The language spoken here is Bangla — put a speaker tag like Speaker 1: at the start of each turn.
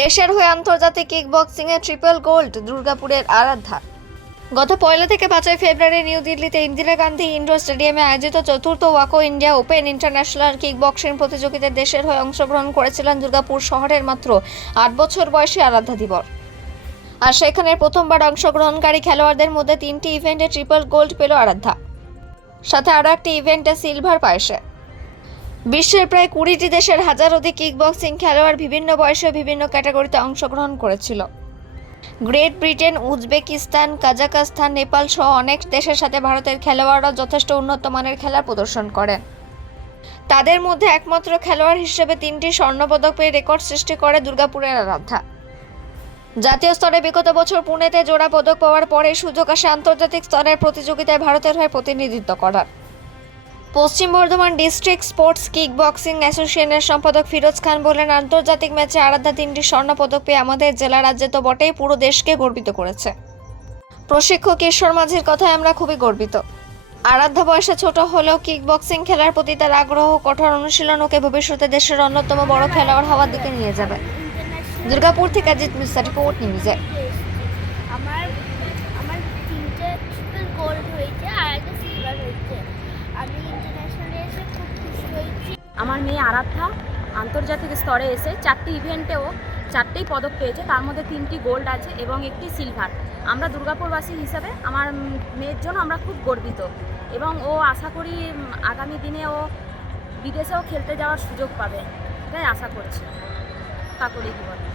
Speaker 1: দেশের হয়ে আন্তর্জাতিক কিক এ ট্রিপল গোল্ড দুর্গাপুরের আরাধ্যা। গত পয়লা থেকে পাঁচই ফেব্রুয়ারি নিউ দিল্লিতে ইন্দিরা গান্ধী ইন্ডোর স্টেডিয়ামে আয়োজিত চতুর্থ ওয়াকো India open international kick boxing প্রতিযোগিতায় দেশের হয়ে অংশগ্রহণ করেছিলেন দুর্গাপুর শহরের মাত্র আট বছর বয়সী আরাধ্যা দিবর। আর সেখানে প্রথমবার অংশগ্রহণকারী খেলোয়াড়দের মধ্যে তিনটি ইভেন্টে ট্রিপল গোল্ড পেল আরাধ্যা। সাথে আরও একটি ইভেন্টে সিলভার পায়েছে বিশ্বের প্রায় কুড়িটি দেশের হাজার অধিক কিক বক্সিং খেলোয়াড় বিভিন্ন বয়সে বিভিন্ন ক্যাটাগরিতে অংশগ্রহণ করেছিল। Great Britain, Uzbekistan Kazakhstan Nepal সহ অনেক দেশের সাথে ভারতের খেলোয়াড়রা যথেষ্ট উন্নত মানের খেলার প্রদর্শন করেন। তাদের মধ্যে একমাত্র খেলোয়াড় হিসেবে তিনটি স্বর্ণপদক পেয়ে রেকর্ড সৃষ্টি করে দুর্গাপুরের আরাধ্যা। জাতীয় স্তরে বিগত বছর পুনেতে জোড়া পদক পাওয়ার পরে সুযোগ আসে আন্তর্জাতিক স্তরের প্রতিযোগিতায় ভারতের হয়ে প্রতিনিধিত্ব করার। Paschim Bardhaman district sports kick boxing অ্যাসোসিয়েশনের সম্পাদক ফিরোজ খান বলেন, আন্তর্জাতিক ম্যাচে আরাধ্যা তিনটি স্বর্ণ পদক পেয়ে আমাদের জেলা রাজ্যে তো বটেই, পুরো দেশকে গর্বিত করেছে। প্রশিক্ষক ঈশ্বর মাঝির কথায় আমরা খুবই গর্বিত। আরাধ্যা বয়সে ছোট হলেও কিক বক্সিং খেলার প্রতি তার আগ্রহ, কঠোর অনুশীলন ওকে ভবিষ্যতে দেশের অন্যতম বড় খেলোয়াড় হওয়ার দিকে নিয়ে যাবে। দুর্গাপুর থেকে অজিত মিশ্রা রিপোর্ট নিউজে
Speaker 2: আমার আমার তিনটে হয়েছে আর একটা সিলভার হয়েছে আমি ইন্টারন্যাশনালে এসে খুব খুশি হয়েছি
Speaker 3: আমার মেয়ে আরাধ্যা আন্তর্জাতিক স্তরে এসে চারটি ইভেন্টেও চারটেই পদক পেয়েছে। তার মধ্যে তিনটি গোল্ড আছে এবং একটি সিলভার আমরা দুর্গাপুরবাসী হিসাবে আমার মেয়ের জন্য আমরা খুব গর্বিত এবং ও আশা করি আগামী দিনে ও বিদেশেও খেলতে যাওয়ার সুযোগ পাবে। এটাই আশা করছি। কাকলি জীবনে